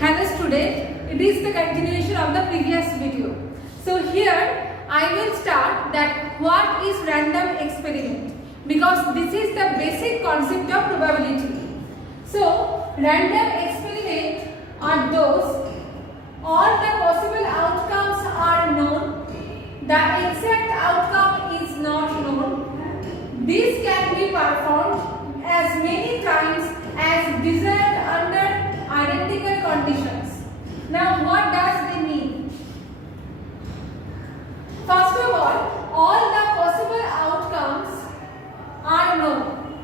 Hello student, it is the continuation of the previous video. So here I will start that what is random experiment, because this is the basic concept of probability. So random experiment are those all the possible outcomes are known, the exact outcome is not known. This can be performed as many times as desired under identical conditions. Now what does they mean? First of all the possible outcomes are known.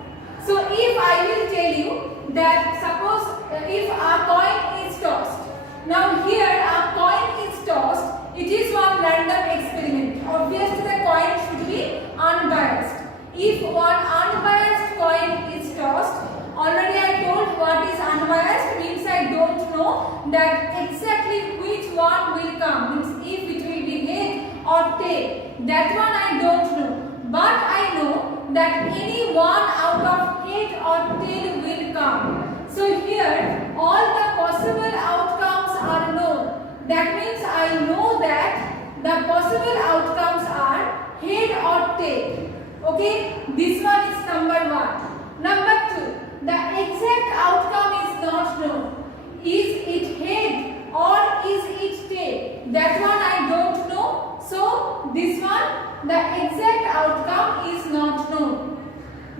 So if I will tell you that suppose if a coin is tossed. Now here a coin is tossed, it is one random experiment. Obviously the coin should be unbiased. If one unbiased coin is tossed, already I told what is unbiased means I don't know that exactly which one will come, means if it will be head or tail, that one I don't know, but I know that any one out of head or tail will come. So here all the possible outcomes are known. That means I know that the possible outcomes are head or tail. Okay, this one is number 1. Number 2. The exact outcome is not known. Is it head or is it tail? That one I don't know. So this one, the exact outcome is not known.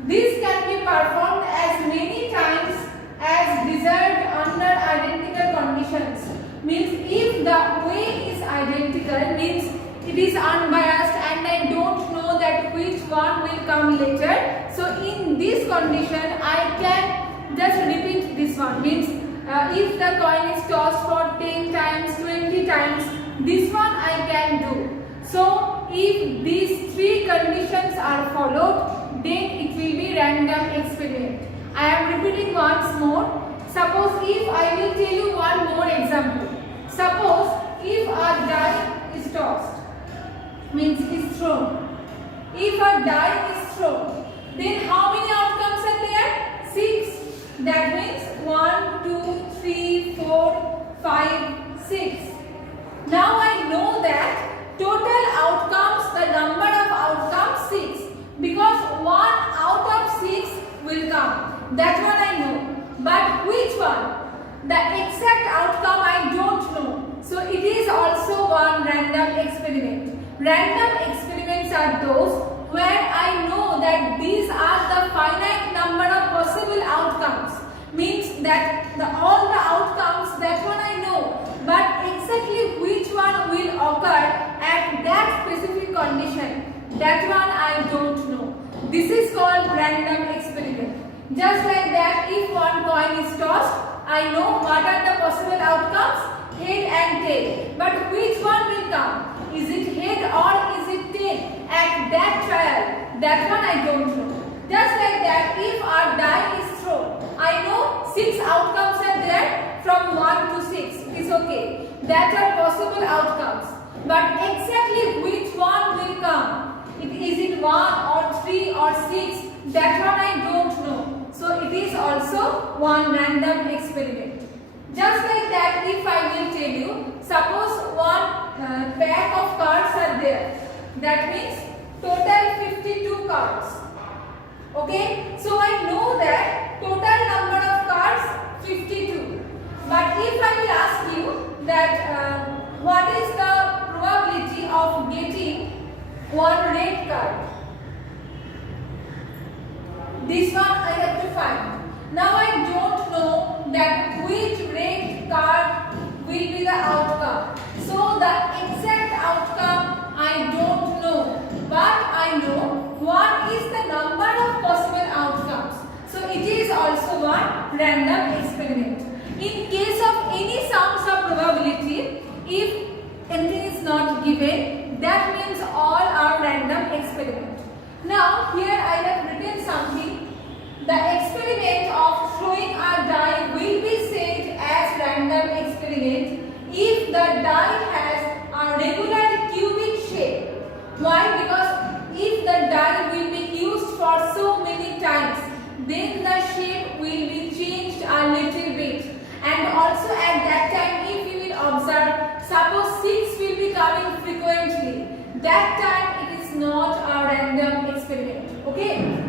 This can be performed as many times as desired under identical conditions. Means if the way is identical, means it is unbiased and I don't know that which one will come later. So in this condition I can just repeat this one. Means if the coin is tossed for 10 times, 20 times, this one I can do. So if these 3 conditions are followed, then it will be random experiment. I am repeating once more. Suppose if I will tell you one more example. Suppose if a die is tossed, means is thrown. If a die is thrown, then how many outcomes are there? 6. That means 1, 2, 3, 4, 5, 6. Now I know that total outcomes, the number of outcomes 6, because 1 out of 6 will come. That one I know. But which one? The exact outcome I don't know. So it is also one random experiment. Random experiments are those where I know that these are the finite number of possible outcomes. Means that all the outcomes, that one I know. But exactly which one will occur at that specific condition, that one I don't know. This is called random experiment. Just like that, if one coin is tossed, I know what are the possible outcomes, head and tail. But which one will come? Is it head or is it tail? At that trial, that one I don't know. Just like that, if our die is thrown, I know 6 outcomes are there from 1 to 6. It's okay. That are possible outcomes. But exactly which one will come? Is it 1 or 3 or 6? That one I don't know. So it is also one random experiment. Just like that, if I will tell you, suppose one pack of cards are there. That means total 52 cards. Okay, so I know that total number of cards 52. But if I will ask you that what is the probability of getting one red card? This one I have to find. Now I don't know that which red card will be the outcome. So the exact outcome I don't know. But I know what is the number of possible outcomes. So it is also one random experiment. In case of any sums of probability, if anything is not given, that means all are random experiment. Now here I have written something. The experiment of throwing a die will be said as random experiment if the die has a regular cubic shape. Why? Because if the die will be used for so many times, then the shape will be changed a little bit, and also at that coming frequently, that time it is not a random experiment. Okay?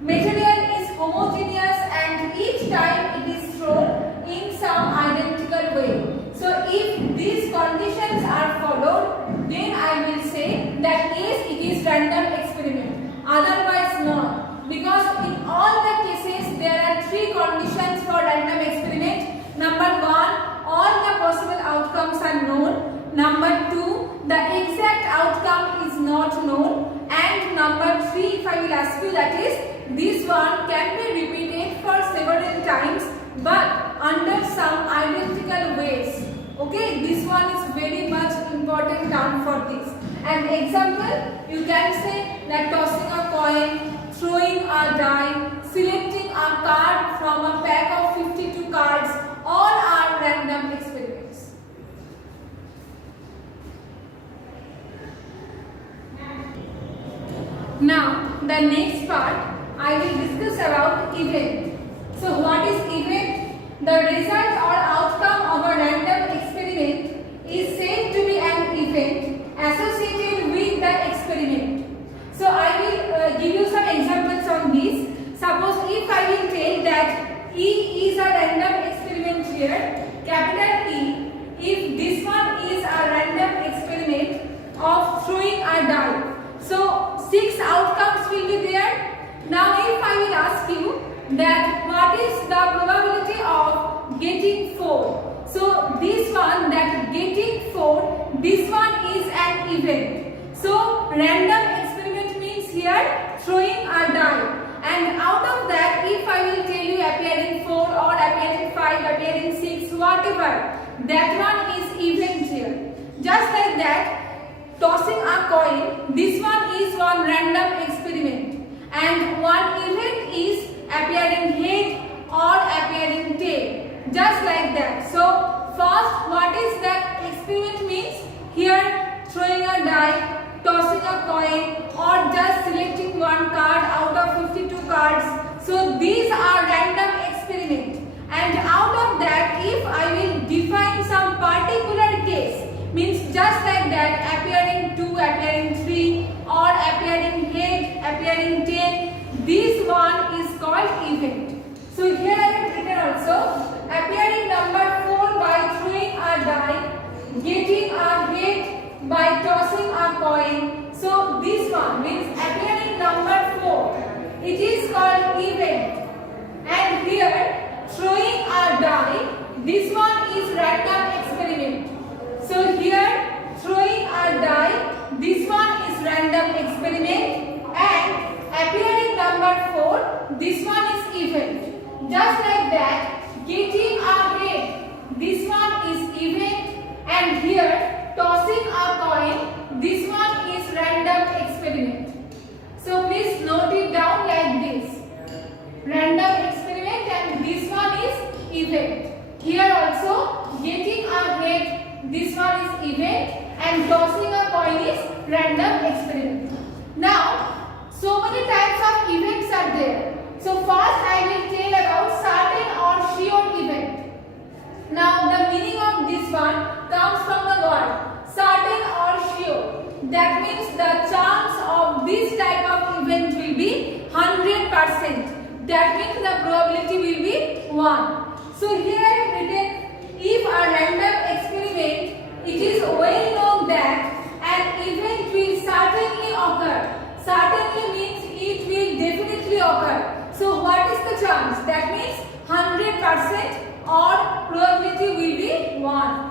Material is homogeneous and each time it is thrown in some identical way. So if these conditions are followed, then I will say that yes, it is random experiment. Otherwise not. Because in all the cases there are three conditions for random experiment. Number one, all the possible outcomes are known. Number two, the exact outcome is not known. And number three, if I will ask you, that is, this one can be repeated for several times but under some identical ways. Okay, this one is very much important term for this. An example, you can say that tossing a coin, throwing a die, selecting a card from a pack of 52 cards, all are random experiments. Now, the next part, I will discuss about event. So, what is event? The result or outcome of a random experiment is said to be an event associated with the experiment. So, I will give you some examples on this. Suppose if I will tell that E is a random experiment here, capital E, if this one is a random experiment of throwing a die. So, 6 outcomes will be there. Now, if I will ask you that what is the probability of getting 4? So, this one, that getting 4, this one is an event. So, random experiment means here throwing a die. And out of that, if I will tell you appearing 4 or appearing 5, appearing 6, whatever, that one is event here. Just like that, tossing a coin, this one is one random experiment. And one event is appearing head or appearing tail. Just like that. So, first, what is that experiment means? Here, throwing a die, tossing a coin, or just selecting one card out of 52 cards. So, these are random experiments. And out of that, if I will define some particular case, means just like that, appearing 2, appearing 3, or appearing head, appearing tail, this one is called event. So here I have written also, appearing number 4 by throwing a die, getting a head by tossing a coin. So this one means appearing number 4. It is called event. And here, throwing a die, this one is random experiment. So here, throwing a die, this one is random experiment, and appearing number 4, this one is event. Just like that, getting a head, this one is event, and here, tossing a coin, this one is random experiment. So please note it down like this. Random experiment and this one is event. Here also, getting a head, this one is event, and tossing a coin is random experiment. Now, so many types of events are there. So first I will tell about certain or sure event. Now the meaning of this one comes from the word certain or sure. That means the chance of this type of event will be 100%. That means the probability will be 1. So here I have written, if a random experiment, it is well known that an event will certainly occur. Certainly means it will definitely occur. So what is the chance? That means 100% or probability will be 1.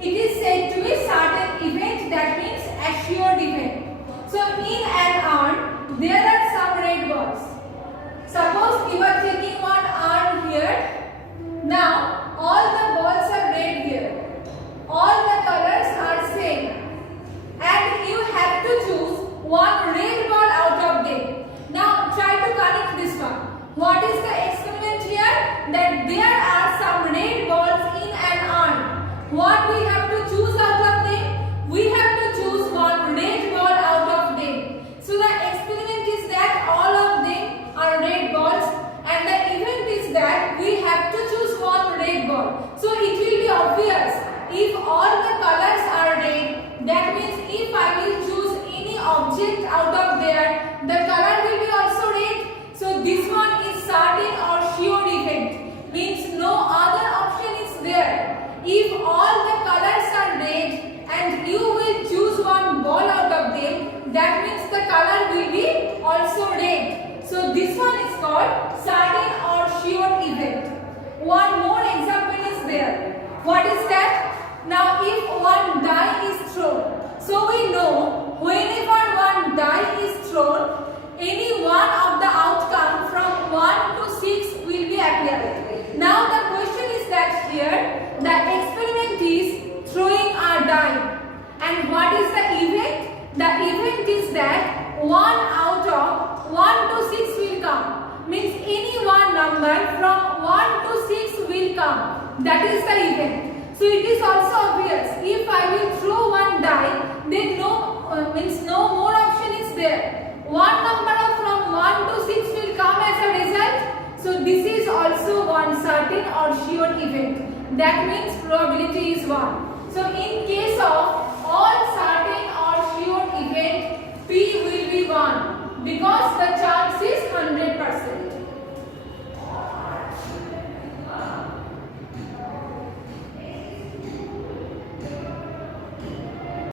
It is said to be certain event, that means assured event. So in an urn, there are some red balls. Suppose you are taking one urn here. Now all the balls are red here. All the colors are same. And you have to choose one red ball out of them. Now try to connect this one. What is the experiment here? That there are some red balls in an urn. What we have to choose out of them? We have to choose one red ball out of them. So the experiment is that all of them are red balls, and the event is that we have to choose one red ball. So it will be obvious, if all the colors are red, then this one is called certain or sure event. One more example is there. What is that? Now if one die is thrown, so we know whenever one die is thrown, any one of the outcome from 1 to 6 will be appearing. Now the question is that here the experiment is throwing a die, and what is the event? The event is that 1 out of 1 to 6 will come. Means any one number from 1 to 6 will come. That is the event. So it is also obvious. If I will throw one die, then no more option is there. One number from 1 to 6 will come as a result. So this is also one certain or sure event. That means probability is 1. So in case of all certain or sure event, P will be 1 because the